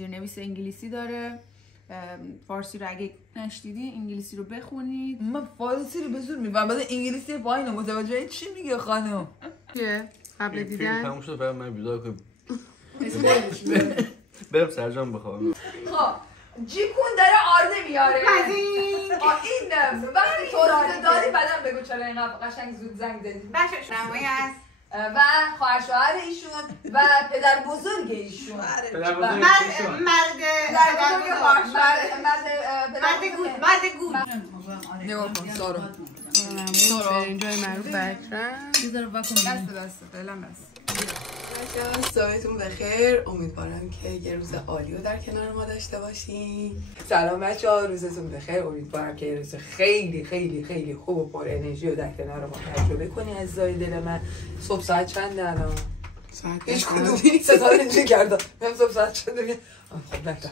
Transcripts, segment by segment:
زیرنویس انگلیسی داره. فارسی رو اگه نشدیدی انگلیسی رو بخونید. من فارسی رو به زور میفهمم، بعد انگلیسی پایین متوجه چی میگه خانم؟ چیه؟ قبل دیدن تموم شد فقط من بیدار کنم برم سرجام بخوام. خب جیکون داره آرده میاره این وقتی توضیح دادی بعدم بگو چرا اینقدر قشنگ زود زنگ زدی. بچه نمایی هست و خواهر شوهر ایشون و پدر بزرگ ایشون. پدر بزرگ ایشون مرد گود نگاه کن سارا اینجای معروف اکرم بسته فعلا بس. صبحتون بخیر، امیدوارم که یه روز عالی رو در کنار ما داشته باشین. سلام بچه‌ها، روزتون بخیر. امیدوارم که یه روز خیلی خیلی خیلی خوب و پر انرژی رو در کنار ما تجربه کنی. عزیزای دل من، صبح ساعت چنده الان؟ هیچ کدومی ستاره اینجوری کردم صبح ساعت چنده؟ خب نکردم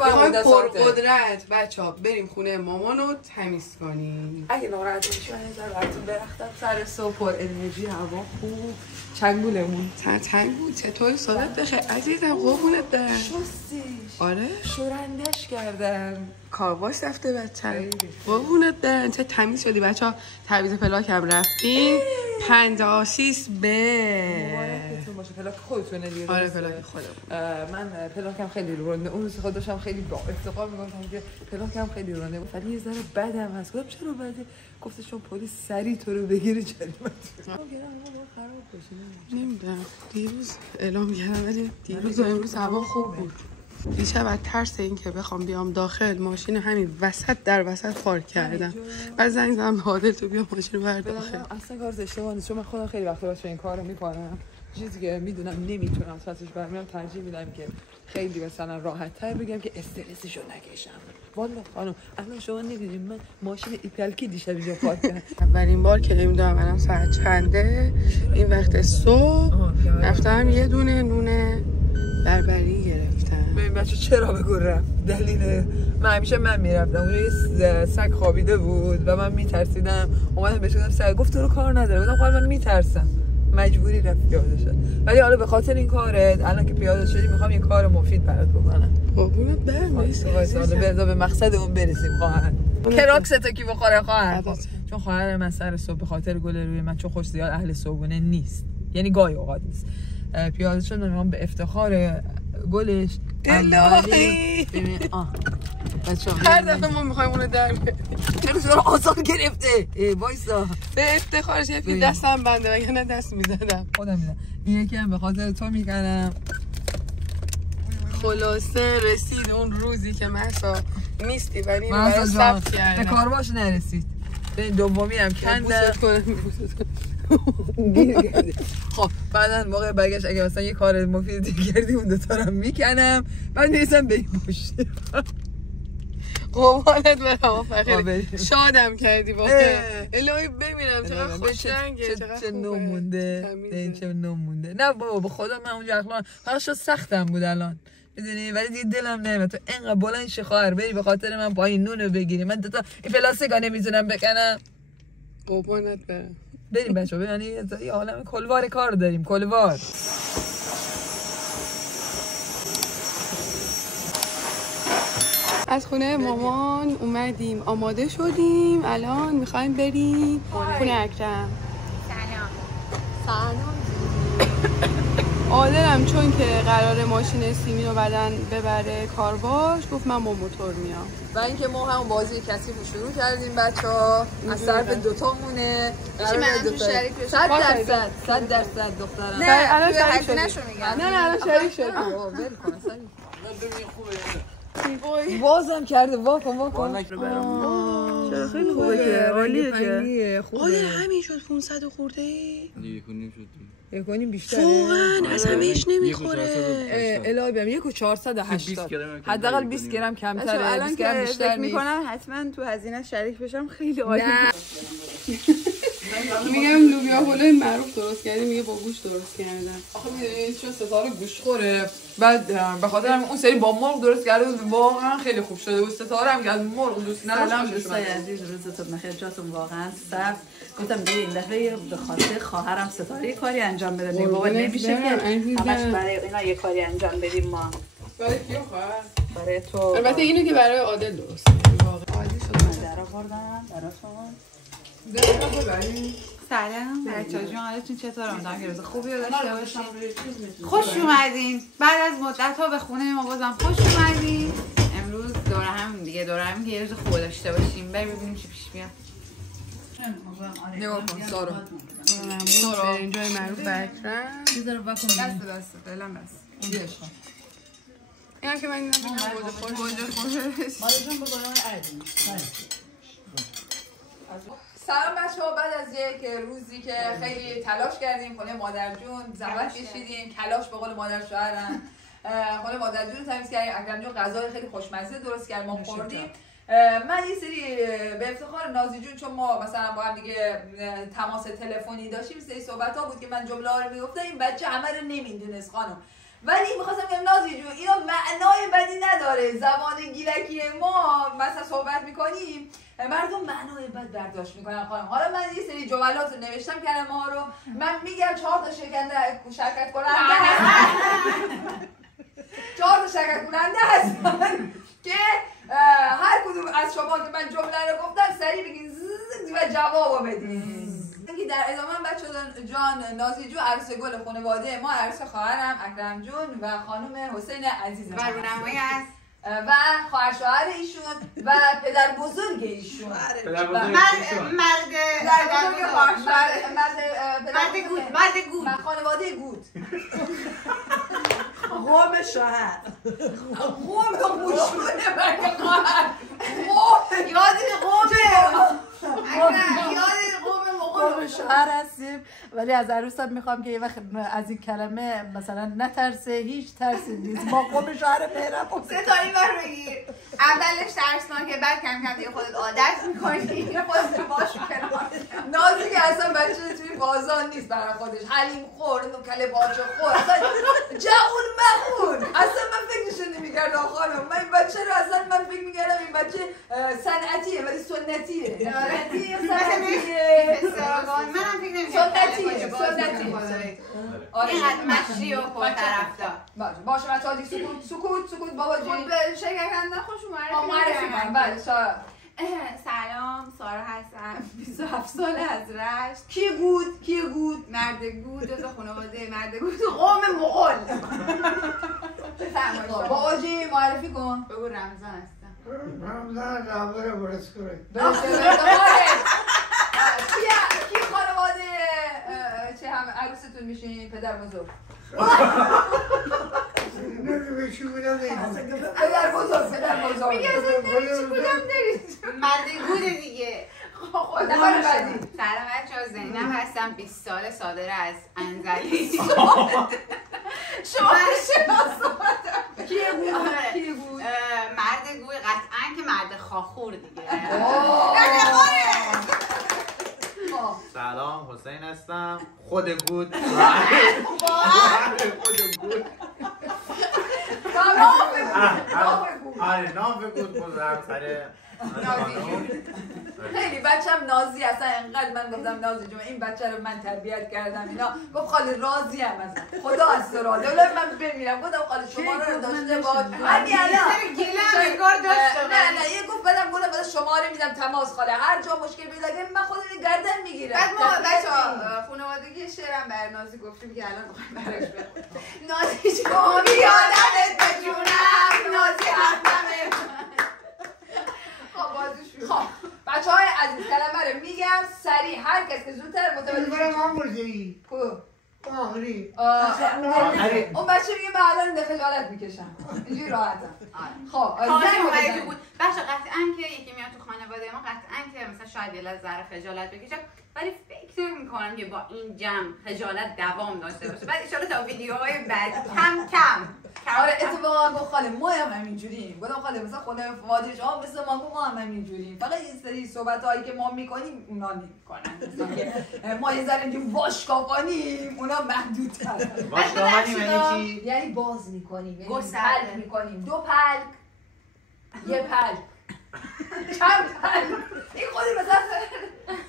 بخوایم پر قدرت بچه‌ها بریم خونه مامان رو تمیز کنیم. اگه ناراحت میشی من یه براتون برختم سر صبح، پر انرژی، هوا خوب، چنگولمون چنگول. چطور صحبت بخیر عزیزم؟ قربونت برم. شستیش؟ آره شورندش کردم، کارواش رفته بچه. قربونت برم. چه تمیز شدی بچه‌ها. تعویض پلاک هم رفتیم. 56 به مبارکتون باشه. پلاک خودتونه دیگه؟ آره پلاک خودم. من پلاکم خیلی رونده. اون روز خود داشتم خیلی با افتخار میگفتم که پلاکم خیلی رونده بود، ولی یه ذره بدم هست. گفتم چرا بده؟ گفته چون پلیس سری تو رو بگیره جریمه نمیدونم. دیروز اعلام کردم ولی دیروز و امروز هوا خوب بود. دیشب از ترس این که بخوام بیام داخل ماشین همین در وسط پارک کردم. بعد زنگ زدم به عادل تو بیا ماشین رو بر داخل. اصلا کار اشتباه نیست، چون من خودم خیلی وقتا واسه این کارو میکنم. چیزی که میدونم نمیتونم سازش برمیام ترجیح میدم که خیلی مثلا راحت تر بگم که استرسشو نکشم. والا خانم الان شما نمیدونید من ماشین ایپلکی دیشب اینجا پارک کردم. اولین بار که نمیدونم الان ساعت چنده، این وقت صبح رفتم یه دونه نون بربری گرفتم. ببین بچه چرا بگو رفت؟ دلیل من میرفتم اونجا یه سگ خوابیده بود و من میترسیدم. اومدم بهش گفتم سگ، گفت تو رو کار نداره. گفتم خب من میترسم. مجبوری رفت پیاده شد. ولی حالا به خاطر این کارت الان که پیاده شدی میخوام یه کار مفید برات بکنم. قربونت برم. حالا به مقصد اون برسیم. خواهر کراکستو کی بخوره خواهر؟ چون خواهر من سر صبح به خاطر گل روی من، چون خوش زیاد اهل صبحونه نیست، یعنی گاهی اوقات نیست، پیاده شد من به افتخار گلش الهی. ببین بچه‌ها هر دفعه ما میخوایم اونو در چرا شما آزاد گرفته؟ وایسا به افتخارش یه دستم بنده وگرنه دست میزدم. خودم میدم این یکی هم به خاطر تو میکنم. خلاصه رسید اون روزی که محسا نیستی ولی اینو برای ثبت کردم. به کارواش نرسید. به دومی هم کندم. خب بعدن موقع برگشت اگه مثلا یه کار مفید دیگه کردی اون دوتا رو میکنم بعد میرسم به این پشته. قربانت برم فخیری. شادم کردی واقعا. الهی ببینم چقدر خوشرنگه، چه نو مونده. چه نو مونده. نه بابا به خدا من اونجا اخلاق فقط شد سختم بود الان میدونی، ولی دیگه دلم نمیاد تو اینقدر بلند شی خواهر بری به خاطر من پایین نونو بگیری. من دوتا این پلاستیکا نمیتونم بکنم. قربانت برم. بریم بچه‌ها ببینید یه عالم کلوار کار داریم. کلوار از خونه مامان اومدیم، آماده شدیم، الان میخوایم بریم خونه اکرم. سلام. عادلم چون که قرار ماشین سیمین رو بعدن ببره کارواش گفت من با موتور میام. و اینکه ما همون بازی کثیف رو شروع کردیم بچه‌ها از طرف دوتامونه. میشه من تو شریک بشم؟ 100% دخترم. نه الان شریک نشو میگم. نه الان شریک شدیم. ول کن اصلا. بازم کرده. واکن چرا خیلی خوبه که عالیه که عادل همین شد 500 خورده ای. یکونیم بیشتره واقعا از همهش نمیخوره. الهی بهم 1480 حداقل 20 گرم کمتره. الان که فکر میکنم حتما تو هزینه شریک بشم. خیلی عالی. میگم لوبیا پلو معروف درست کردیم، میگه با گوشت درست کردن. آخه میدونید چون ستاره گوشت خوره، بعد به خاطر اون سری با مرغ درست کرده بود، واقعا خیلی خوب شده بود. ستاره هم که از مرغ دوست نداشت. سلام دوستای عزیز، روزتون بخیر. جاتون واقعا صف. گفتم دیگه این دفعه به خاطر خواهرم ستاره کاری انجام بده. بابا نمیشه که همش برای اینا یه کاری انجام بدیم ما. برای کیو خواهر؟ برای تو. البته اینو که برای عادل درست عادی شد من در آوردم براتون. سلام بچه‌ها جون، حالتون چطوره؟ امیدوارم که روز خوبی رو داشته باشین. خوش اومدین. بعد از مدت‌ها به خونه ما بازم خوش اومدین. امروز دور هم دیگه دور هم که یه روز خوب داشته باشیم. بریم ببینیم چی پیش میاد. نگاه کن سارا. سارا اینجای معروف بکرم. بذار واکن. بس فعلا بس. بیاشون. اینا که من اینا گوجه خورش. مادر جون به بالا اردیم. سلام بچه‌ها، بعد از یک روزی که خیلی تلاش کردیم خونه مادر جون، زحمت کشیدیم، کلاش به قول مادر شوهرم، خونه مادر جون تمیز کردیم، اکرم جون غذای خیلی خوشمزه درست کرد، ما خوردیم. من یه سری به افتخار نازی جون، چون ما مثلا با هم دیگه تماس تلفنی داشتیم، سری صحبت‌ها بود که من جمله‌ها رو میگفتم، این بچه همه رو نمیدونست خانم، ولی می‌خواستم بگم نازی جون اینا معنای بدی نداره. زبان گیلکی ما مثلا صحبت می‌کنیم مردم معنای بد برداشت میکنن خانم. حالا من یه سری جملات رو نوشتم کلمه ها رو من میگم 4 تا شرکت کننده هستن که هر کدوم از شما که من جمله رو گفتم سریع بگین و جواب بدین. اینکه در ادامه بچه جان نازی جون عروس گل خانواده ما، عروس خواهرم اکرم جون و خانم حسین عزیز و رونمایی است و خواهر شوهر ایشون و پدر بزرگ ایشون. پدر بزرگ مرد گود و خانواده گود. قوم شوهر. قوم قوشونه برای خواهر. یادی قوم شوهر هستیم، ولی از عروسم میخوام که یه وقت از این کلمه مثلا نترسه، هیچ ترسی نیست. ما قوم شوهر مهرم. سه تا این بر بگیر. اولش ترسناکه، بعد کم کم دیگه خودت عادت میکنی، خودت باش کنار. نازی که اصلا بچه توی بازار نیست برای خودش، حلیم خور، نوکل باچه خور، اصلا جهون مخون. اصلا من فکرشو نمیکردم خانم. من این بچه رو اصلا من فکر میکردم این بچه صنعتیه ولی سنتیه. سنتیه منم فکر نمی‌کردم سنتی. اینقدر مشی و پرطرفدار. باشه بچه‌ها دیگه سکوت بابا جون. شرکت‌کننده خوش معرفی کنم. بله سارا. سلام، سارا هستم. 27 ساله از رشت. کی گود؟ مرد گود، جزو خانواده مرد گود قوم مغول. بفرمایید. بابا جی معرفی کن. بگو رمضان هستم. رمضان قبل برس کنه. کی خانواده چه هم عروستون میشین؟ پدر بزرگ. نمیشه بودم پدر بزرگ. میگه اصلا چی بودم دارید؟ مرد گوده دیگه. خود نفر بعدی. سلام بچه‌ها، زینب هستم. 20 ساله، صادره از انزلی. شما شناساتم. کی بود؟ مرد گوی قطعا که مرد خاخور دیگه. سلام، حسین هستم. خود گود. آره نام گود بزرگتره. خیلی بچه‌م نازی، اصلا انقدر من گفتم نازی جون این بچه رو من تربیت کردم اینا، گفت خاله راضی ام ازم، خدا از تو راضی. حالا من بمیرم گفتم خاله شما رو داشته باش. همین الان گیلم انگار داشته. نه یه گفت بدم گفتم بعد شماره میدم تماس خاله، هر جا مشکل پیدا کنم من خودم گردن میگیرم. بعد ما بچه‌ها خانوادگی شعرم بر نازی گفتیم که الان می‌خوام براش بخونم. نازی جون یادت به جونم، نازی همه. خب بچه‌های عزیز کلمه رو میگم سریع، هر کس که زودتر متوجه برای ما مرزی کو آخری اون بچه میگه من الان خجالت میکشم، اینجوری راحتم. خب زنگ بود بچه قطعا که یکی میاد تو خانواده ما قطعا که مثلا شاید یه ذره خجالت بکشه، ولی فکر میکنم که با این جمع خجالت دوام داشته باشه. بعد ان شاءالله تا ویدیوهای بعد کم آره اتفاقا گفت خاله ما هم همینجوریم. گفتم خاله مثلا خانواده شما مثل ما هم همینجوریم، فقط یه سری صحبتایی که ما میکنیم اونا نمیکنن. ما یه ذره اینجوری واشکافانیم، اونا محدودترن. واشکافانی یعنی چی؟ یعنی باز میکنیم، یعنی گسترده پلک میکنیم، 2 پلک 1 پلک. این خودی مثلا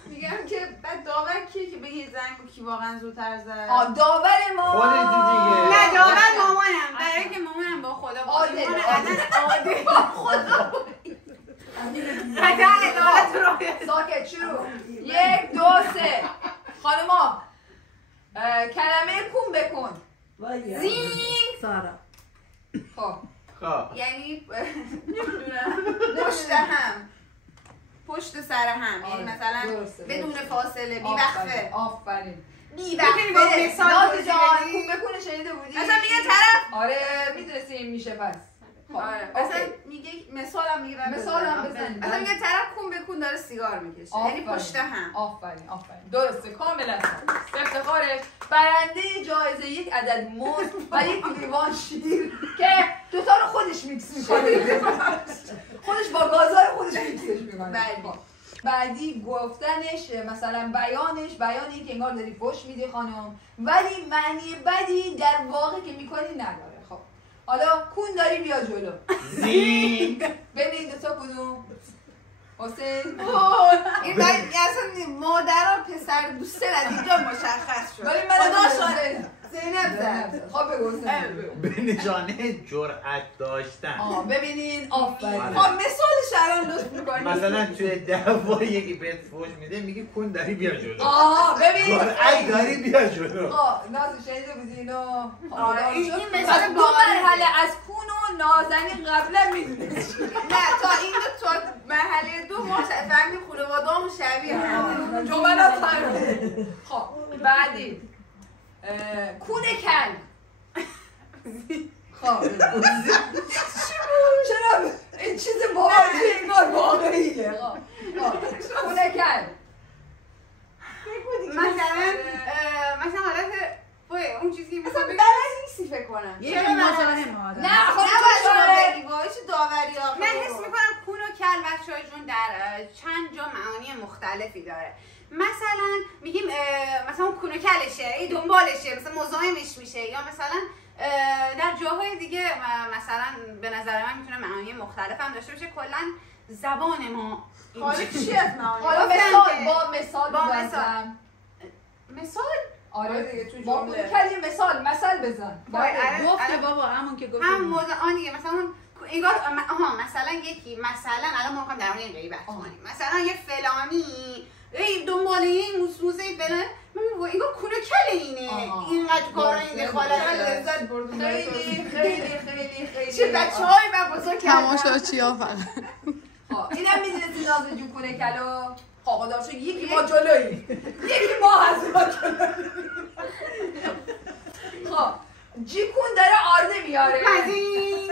میگم که بعد داور کیه که بگی زنگو کی واقعا زودتر زد؟ داور ما خودتی دیگه. نه داور مامانم، برای اینکه مامانم با خدا عادل خدا قطعا عدالت رو ساکت شروع 1 2 3 خانما کلمه کون بکن زین سارا خب خب یعنی پشت هم پشت سر هم، یعنی مثلا بدون فاصله بی وقفه آفرین بی وقفه مثال ناز جان کون بکن شنیده بودی؟ مثلا میگه طرف آره میدونستی این میشه پس آره مثلا میگه مثالم میگه مثالم بزن مثلا میگه طرف کون به کون داره سیگار میکشه، یعنی پشت هم. آفرین درسته کاملا افتخارش برنده جایزه 1 عدد موز و 1 لیوان شیر که دوتا رو خودش میکس میکنه خودش با گازهای خودش میکسش میکنه. بعدی گفتنش مثلا بیانی که انگار داری فحش میدی خانم ولی معنی بدی در واقع که میکنی نداره. خب حالا کون داری بیا جلو زین ببین دوتا کدوم حسین این اصلا مادر و پسر دوسته از اینجا مشخص شد. ولی من خدا شاده زینب زد. خب بگو حسین به نشانه جرأت داشتن. ببینین آفرین. خب مثالش الان لطف می‌کنی مثلا توی دعوا یکی بهت فحش میده میگه کون داری بیا جلو. ببین جرأت داری بیا جلو. ناز شنیده بودی اینو؟ آره این مثلا مثال دو مرحله از کون و نازنین قبلا میدونستی. نه تا این تا مرحله 2 ما فهمیدیم خانواده‌مون شبیه هم. جملات همه. خب بعدی کون کل. خب چرا این چیز واقعی انگار واقعیه. کون کل مثلا حالت اون چیزی مثلا بلد نیستی فکر کنم. نه خب شما بگی وایش داوری ها. من حس میکنم کون و کل بچه‌ها جون در چند جا معانی مختلفی داره. مثلا میگیم مثلا اون کون و کلشه، این دنبالشه، مثلا مزاحمش میشه، یا مثلا در جاهای دیگه مثلا به نظر من میتونه معانی مختلف هم داشته باشه. کلا زبان ما حالا چی از معانی؟ حالا مثال بزن. مثال آره دیگه تو جمله کلی مثال بزن. گفته بابا همون که گفتم هم آن دیگه مثلا اون انگار مثلا یکی مثلا الان ما می‌خوایم در مورد این غیبت کنیم. مثلا یه فلانی ای دنبال این موسموسه فلان من انگار کون و کل اینه اینقدر کارا این دخالت لذت برد. خیلی چه بچه‌های من بزرگ تماشاچی‌ها فقط. اینم می‌دونید ناز جون کونه کلو خدا شد یکی ما جلویی یکی ما هست ما جلویی. خب جیکون داره آرده میاره این وقتی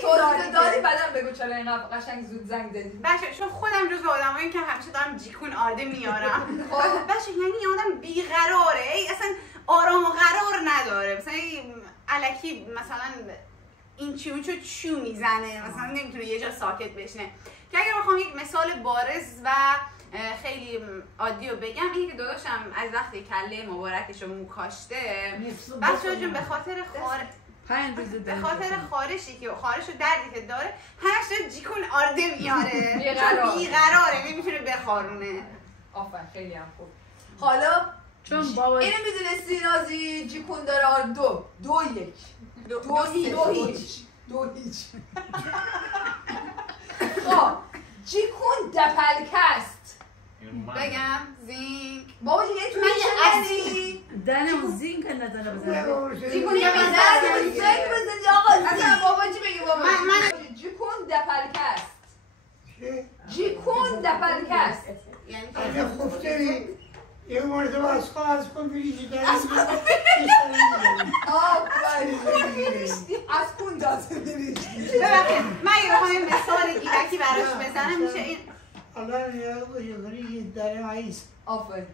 توضیح داری بعدم بگو چرا اینقدر قشنگ زود زنگ زدی. بچه چون خودم جزو آدمایی که همیشه دارم جیکون آرده میارم. خب بچه یعنی این آدم بیقراره، اصلا آرام و قرار نداره، مثلا الکی مثلا این چو میزنه، مثلا نمیتونه یه جا ساکت بشنه. که اگر بخوام یک مثال بارز و خیلی عادی رو بگم، اینه که داداشم از وقتی کله مبارکش رو مو کاشته بچه‌ها جون به خاطر خارشی که خارش و دردی که داره همش داره جیکون آرده میاره. بیقراره نمیتونه بخارونه. آفرین خیلی هم خوب. حالا چون بابا اینو میدونستی نازی جیکون داره آرد دو هیچ خب جیکون دپلکست بگم زینک بابا یه تو میشه دنم زینک نداره بزنه جیکون یه زنگ بزنی آقا اصلا بابا چی بگی بابا من جیکون دپلکست جیکون دپلکست یعنی اگه خفتری یه مرتبه از کن بریشی داری از کون دازه بریشتی. من یه های مثال گیرکی براش بزنم میشه این الان یه گری داره عیس آفرین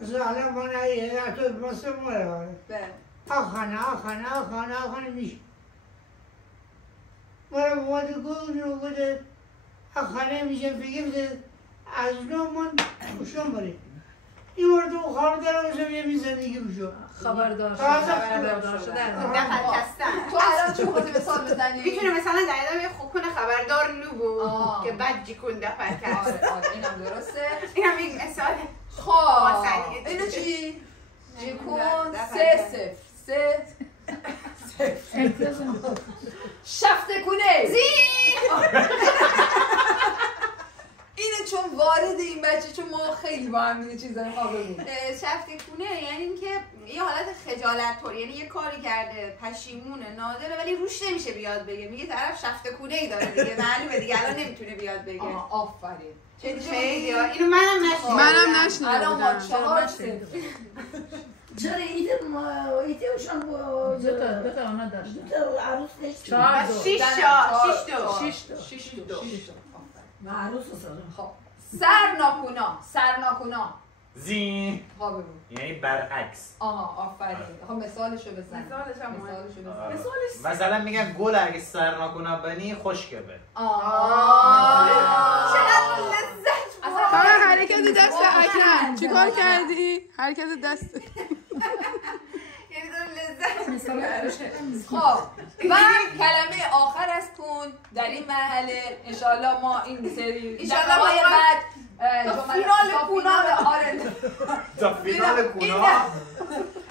مثلا الان من یه تو مثل ماره آخانه میشه ماره بوده گوده آخانه میشه بگیم از نو من خوشم باره این مورد او خواب داره باشم یه میزندگی بشم خبردار شدن دپلکستن. تو الان چه خودی مثال بزنی؟ میتونه مثلا در ادامه یه خوکون خبردار نو بود بجی کنده پرکست. آره اینم درسته. اینم یک مثال. خب اینو چی؟ جیکون 3-0 شفته کنه اینه چون وارد این بچه چون ما خیلی با هم دیگه چیزا بگیم. شفته کنه یعنی اینکه یه حالت خجالت طور، یعنی یه کاری کرده پشیمونه نادره ولی روش نمیشه بیاد بگه، میگه طرف شفته کنه ای داره دیگه، معلومه دیگه الان نمیتونه بیاد بگه. آفرین خیلی اینو منم نشنیدم. الان ما 4-0 چرا ایدهشان با دو تا اونا داشت. دو تا عروس داشت. 6 و عروس سالم. خب سرناکونا زین ها بگو. یعنی برعکس. آها آفرین. خب مثالشو بزن. مثلا میگن گل اگه سرناکونا بنی خشکه به. چقدر لذت فقط حرکت دست اکرم چیکار کردی؟ حرکت دست یعنی داره لذت. خب و کلمه آخر از کن در این مرحله انشالله ما این سری انشالله ما بعد تا فینال کونا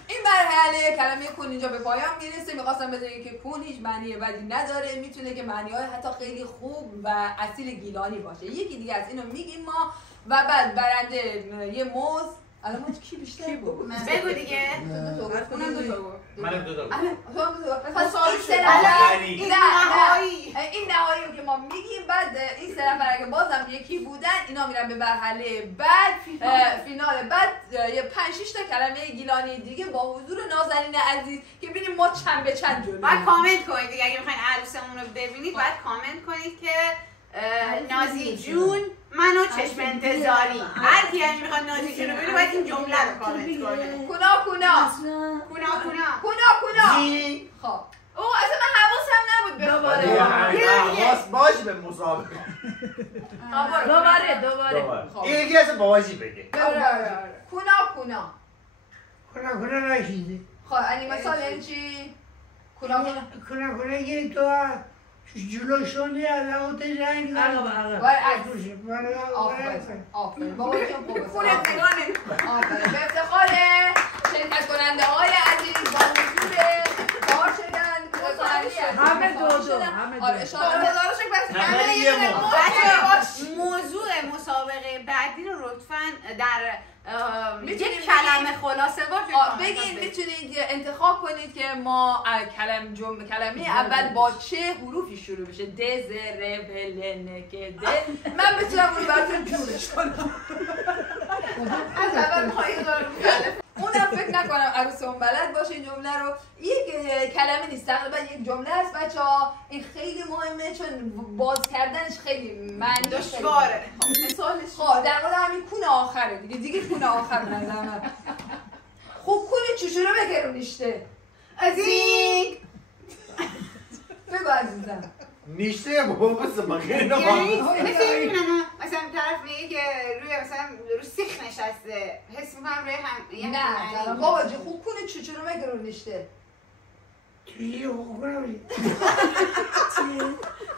این مرحله کلمه کن اینجا به پایان میرسه. میخواستم بذارم که کن هیچ معنی بدی نداره، میتونه که معنی‌های حتی خیلی خوب و اصیل گیلانی باشه. یکی دیگه از اینو میگیم ما و بعد برنده یه موز. الان موز کی بیشتر بود؟ بگو دیگه. اونم دو تا بود. منم دو تا بود. پس این نهایی که ما میگیم بعد این سه نفر اگه بازم یکی بودن اینا میرن به مرحله بعد فینال بعد یه 5-6 تا کلمه گیلانی دیگه با حضور نازنین عزیز که ببینیم ما چند به چند جلویم. بعد کامنت کنید دیگه اگه میخواین عروسمون رو ببینید بعد کامنت کنید که نازی جون منو چشم انتظاری. هر کی یعنی میخواد نازی جون رو ببینه باید این جمله رو کامنت کنه. کونا خب او اصلا من حواسم نبود به حواس باش به مسابقه. دوباره این یکی از باباجی بگه. کونا کنه نشیده. خب این مثال یعنی چی؟ کنه یه تو جلوشونی از آتش رنگ آفرین بابا کم آفرین به افتخار شرکت کننده های عزیز با حضور کارشگران همه دو آره اشاره موضوع مسابقه بعدی رو لطفاً در یک کلمه خلاصه بگین. میتونید انتخاب کنید که ما کلمه اول با چه حروفی شروع بشه. د ز ر ب ل ن ک د. من بتونم اون براتون جورش کنم. از اول پایین دارم. اونم فکر نکنم عروسمون بلد باشه این جمله رو. یک کلمه نیست تقریبا یک جمله است بچه‌ها. این خیلی مهمه چون باز کردنش خیلی معنی دشواره. مثالش خب در مورد همین کون آخره دیگه کون آخر به نظر من. خب کون چشو رو بگرونیشته عزیز بگو عزیزم نیشته بابا مسابقه اینا یعنی مثلا طرف میگه که روی مثلا رو سیخ نشسته حس میکنم روی هم نه بابا جی خوب کون چشو رو بگرونیشته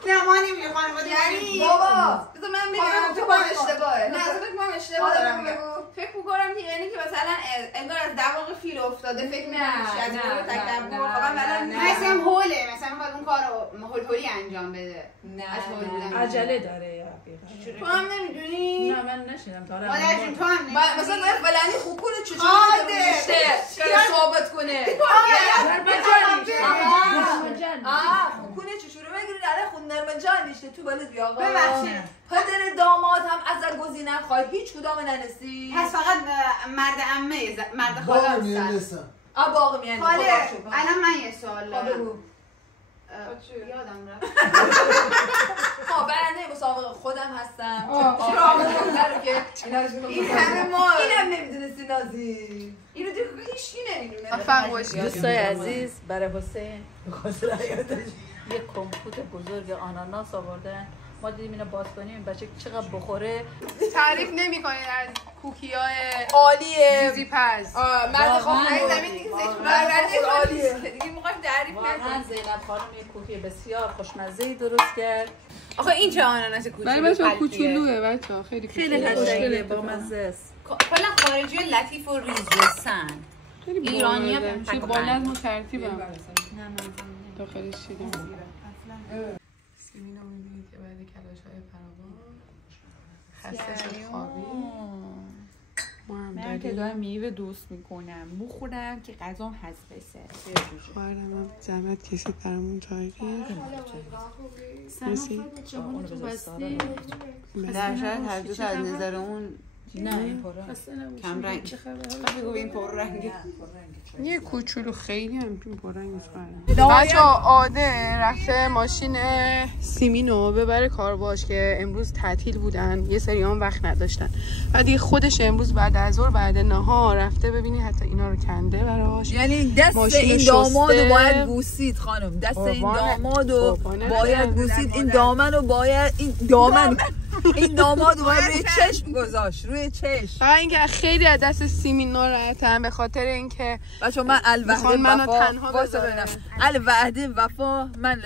نه ما نمیگه خانواده یعنی بابا بذار من بگم تو با اشتباهه نه اصلا فکر کنم اشتباه دارم فکر میکنم که یعنی که مثلا انگار از دماغ فیل افتاده فکر میکنم از گروه تکبر مثلا هوله مثلا میخواد اون کار رو هول انجام بده نه عجله داره تو هم نمیدونی؟ نه من نشیدم تا مادر جون تو هم نمیدونی؟ مثلا باید فلانی خوب کنه چطور میشه که ثابت کنه خوب کنه چطور بگیرید علی خود نرمجان نیشته تو بلد بیا آقا ببخشید پدر داماد هم از گزینه خواهی هیچ کدام ننسی پس فقط مرد عمه مرد خاله هستن باقی میانی خاله الان من یه سوال دارم یادم رفت خب برنده مسابقه خودم هستم این همه ما اینم نمیدونستی نازی اینو دیگه هیچ کی نمیدونه دوستای عزیز برای حسین به خاطر حیاتش یک کمپوت بزرگ آناناس آوردن ما دیدیم اینو باز کنیم این بچه چقدر بخوره. تعریف نمی‌کنید از کوکی‌های عالیه زیزی پز. مرد خواب زمین دیگه عالیه دیگه می‌خوایم تعریف واقعا زینب خانم یک کوکی بسیار خوشمزه‌ای درست کرد. آخه این چه آناناس کوچولو برای بچه‌ها کوچولوه بچه‌ها خیلی خیلی قشنگه با مزه است. کلا خارجی لطیف و ریز رسن. ایرانی ها خیلی بالا و ترتیبم داخلش چیدم. سیمینو می‌بینید که بعد کلاش‌های فراوان خسته شد خوابید. من که دارم میوه دوست میکنم بخورم که غذام حذف بشه. خواهرم زحمت کشید برامون چای در شاید هر دو از نظر اون نه این پره کم رنگ بگو این پر رنگه یه کوچولو خیلی هم پررنگ نیست. بچه‌ها عاده رفته ماشین سیمینو ببره کارواش که امروز تعطیل بودن، یه سری هم وقت نداشتن. بعد دیگه خودش امروز بعد از ظهر بعد نهار رفته ببینی حتی اینا رو کنده براش. یعنی دست این دامادو باید بوسید خانم، دست این دامادو باید بوسید، این دامنو باید این دامادو باید روی چشم گذاشت، روی چشم. فقط اینکه خیلی از دست سیمین ناراحتم به خاطر اینکه بچه‌ها من الوعده وفا من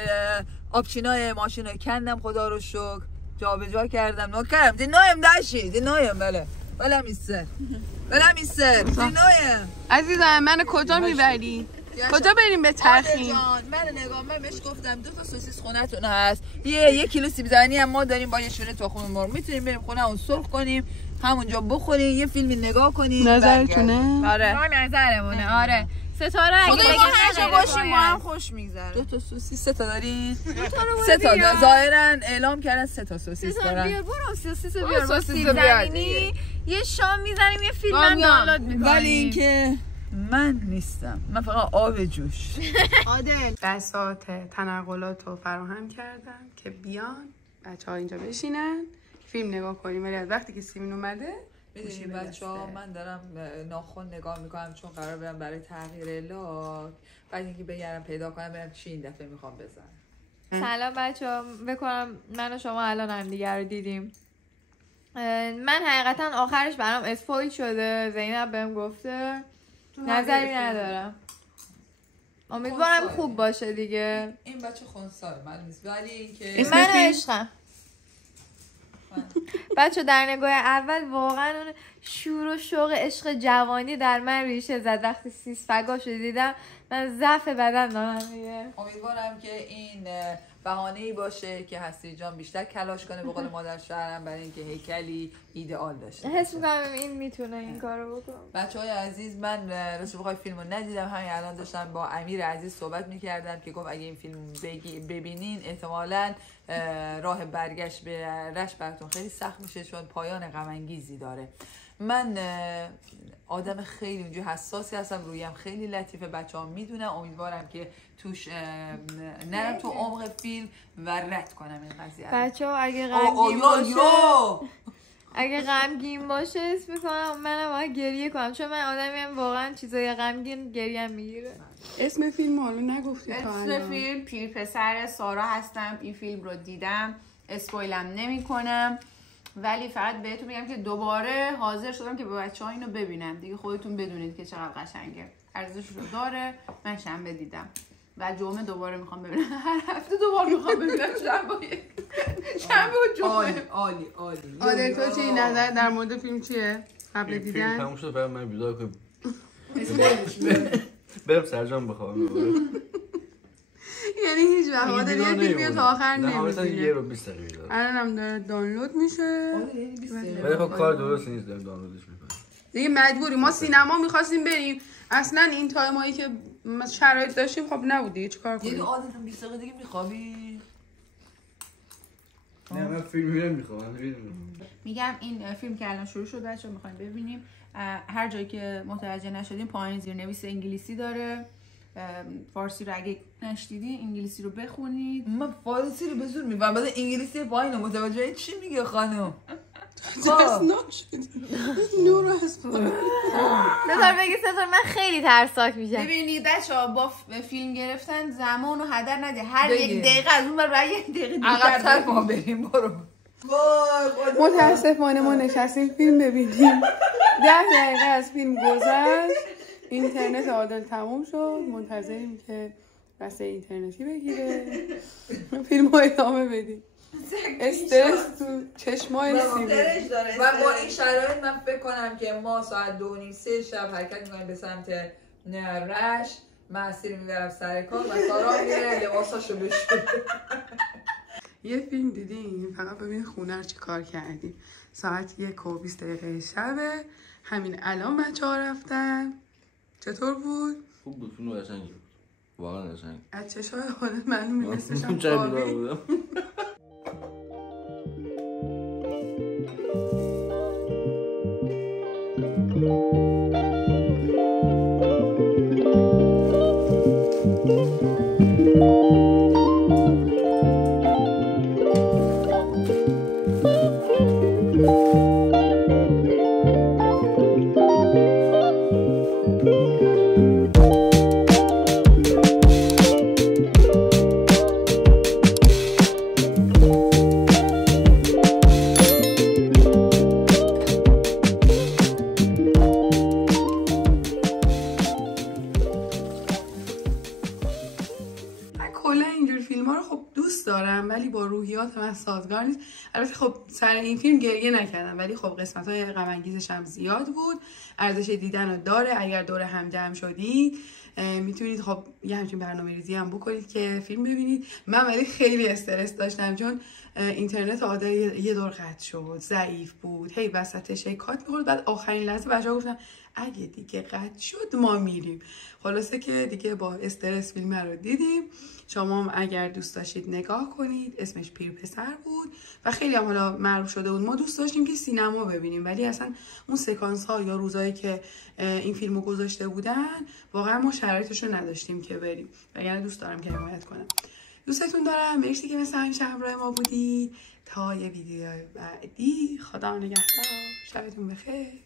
آبچینای ماشین رو کندم خدا رو شکر جابجا کردم نوکرم دینایم داشتی دینایم بله میسر دینایم عزیزم من کجا میبری؟ کجا بریم به ترخیم؟ من بهش گفتم 2 تا سوسیس خونتون هست، یه کیلو سیب زمینی هم ما داریم با یه شونه تخم مرغ، میتونیم بریم خونه اون سرخ کنیم همونجا بخوریم یه فیلمی نگاه کنیم. نظرتونه؟ آره ما نظرمونه. آره ستاره اگه هرچه باشیم با هم خوش میگذره. 2 تا سوسیس 3 تا داریم. 3 تا ظاهرا اعلام کردن 3 تا سوسیس دارن. بیار برو سوسیس بیار با سیب زمینی یه شام میزنیم یه فیلم هم دانلود میکنیم. ولی اینکه من نیستم، من فقط آب جوش. عادل بساط تنقلات رو فراهم کردم که بیان بچه‌ها اینجا بشینن فیلم نگاه کنیم، ولی از وقتی که سیمین اومده میدونی بچه‌ها من دارم ناخن نگاه میکنم چون قرار برم برای تغییر لاک، بعد اینکه بگردم پیدا کنم برم چی این دفعه میخوام بزنم. سلام بچه‌ها، بکنم من و شما الان هم دیگر رو دیدیم. من حقیقتا آخرش برام اسپویل شده، زینب بهم گفته، نظری ندارم. امیدوارم خوب باشه دیگه. این بچه خونسال من نیست، ولی اینکه من عشقم بچه در نگاه اول واقعا اون شور و شوق عشق جوانی در من ریشه زد. وقتی سیسفگاشو دیدم من ضعف بدن دارم دیگه. امیدوارم که این بهانه‌ای باشه که هستی جان بیشتر کلاش کنه به قول مادر شهرم برای اینکه هیکلی ایدئال داشته. حس می‌کنم این میتونه این کارو بکنه. بچه‌های عزیز من راستش بخوای فیلمو ندیدم، همین الان داشتم با امیر عزیز صحبت می‌کردم که گفت اگه این فیلم ببینین احتمالاً راه برگشت به رشت براتون خیلی سخت میشه چون پایان غم انگیزی داره. من آدم خیلی اونجوری حساسی هستم، رویم خیلی لطیفه، بچه‌ها میدونن. امیدوارم که توش نرم تو عمق فیلم و رد کنم این قضیه. بچه‌ها اگه غمگین باشه اسم میکنم منم باید گریه کنم، چون من آدمیم واقعا چیزای غمگین گریم میگیره. اسم فیلم حالا نگفتی تا اسم الان. فیلم پیر پسر سارا هستم. این فیلم رو دیدم، اسپویلم نمی کنم، ولی فقط بهتون میگم که دوباره حاضر شدم که به بچه‌ها اینو ببینم دیگه. خودتون بدونید که چقدر قشنگه، ارزشش رو داره. من شنبه دیدم و جمعه دوباره میخوام ببینم. هر هفته دوباره میخوام ببینم شنبه و جمعه. عالی عادل تو چی نظر در مورد فیلم چیه؟ قبل دیدن فیلم تموم شد فقط من بیدار کنم برم سرجام بخوام. یعنی هیچ وقت عادل یه فیلمی تا آخر نمی‌بینه. نمی‌بینه. یه رو 20 دقیقه داره. الانم داره دانلود میشه. ولی خب کار درست نیست داریم دانلودش می‌کنیم. دیگه مجبوری. ما سینما می‌خواستیم بریم، اصلا این تایمایی که شرایط داشتیم خب نبود دیگه، چیکار کنیم؟ یعنی عادتاً 20 دقیقه دیگه می‌خوابی؟ نه من فیلم می‌خوام. میگم این فیلم که الان شروع شد بچه‌ها می‌خوایم ببینیم. هر جایی که متوجه نشدیم پایین زیرنویس انگلیسی داره، فارسی رو اگه نشدیدی انگلیسی رو بخونید. من فارسی رو به زور میفهمم، بعد انگلیسی پایین متوجه چی میگه خانم؟ ترسناک شدی نور از ستار بگی ستار من خیلی ترسناک میشم. ببینید بچه‌ها با فیلم گرفتن زمان و هدر نده، هر یک دقیقه از اون برای یک دقیقه عقب‌تر ما بریم برو. متاسفانه ما نشستیم فیلم ببینیم 10 دقیقه از فیلم گذشت، اینترنت عادل تموم شد، منتظریم که بسته اینترنتی بگیره فیلم رو ادامه بدیم. استرس تو چشمای سیبیل و با این شرایط من فکر کنم که ما ساعت 2:30 شب حرکت میکنیم به سمت رشت. مسیر میبرم سر کار و سارا میره لباساشو بشوره. یه فیلم دیدیم فقط ببین خونه رو چی کار کردیم. ساعت 1:20 شبه، همین الان بچه ها رفتن. چطور بود؟ خوب بود، فیلم قشنگی بود واقعا قشنگ. از چشای خودت معلوم نیستشم بودم. ولی با روحیات من سازگار نیست. البته خب سر این فیلم گریه نکردم، ولی خب قسمت‌های غم انگیزش هم زیاد بود. ارزش دیدن رو داره. اگر دور هم جمع شدید میتونید خب یه همچین برنامه‌ریزی هم بکنید که فیلم ببینید. من ولی خیلی استرس داشتم چون اینترنت عادل یه دور قطع شد، ضعیف بود، هی وسطش هی کات می‌خورد. بعد آخرین لحظه بچه‌ها گفتن اگه دیگه قطع شد ما میریم. خلاصه که دیگه با استرس فیلم رو دیدیم. شما هم اگر دوست داشتید نگاه کنید. اسمش پیر پسر بود و خیلی هم حالا معروف شده بود. ما دوست داشتیم که سینما ببینیم ولی اصلا اون سکانس ها یا روزایی که این فیلمو گذاشته بودن واقعا ما شرایطش رو نداشتیم که بریم. وگرنه دوست دارم که حمایت کنم. دوستتون دارم. مرسی که مثل همیشه همراه ما بودید. تا یه ویدیو بعدی. خدا نگهدار. شبتون بخیر.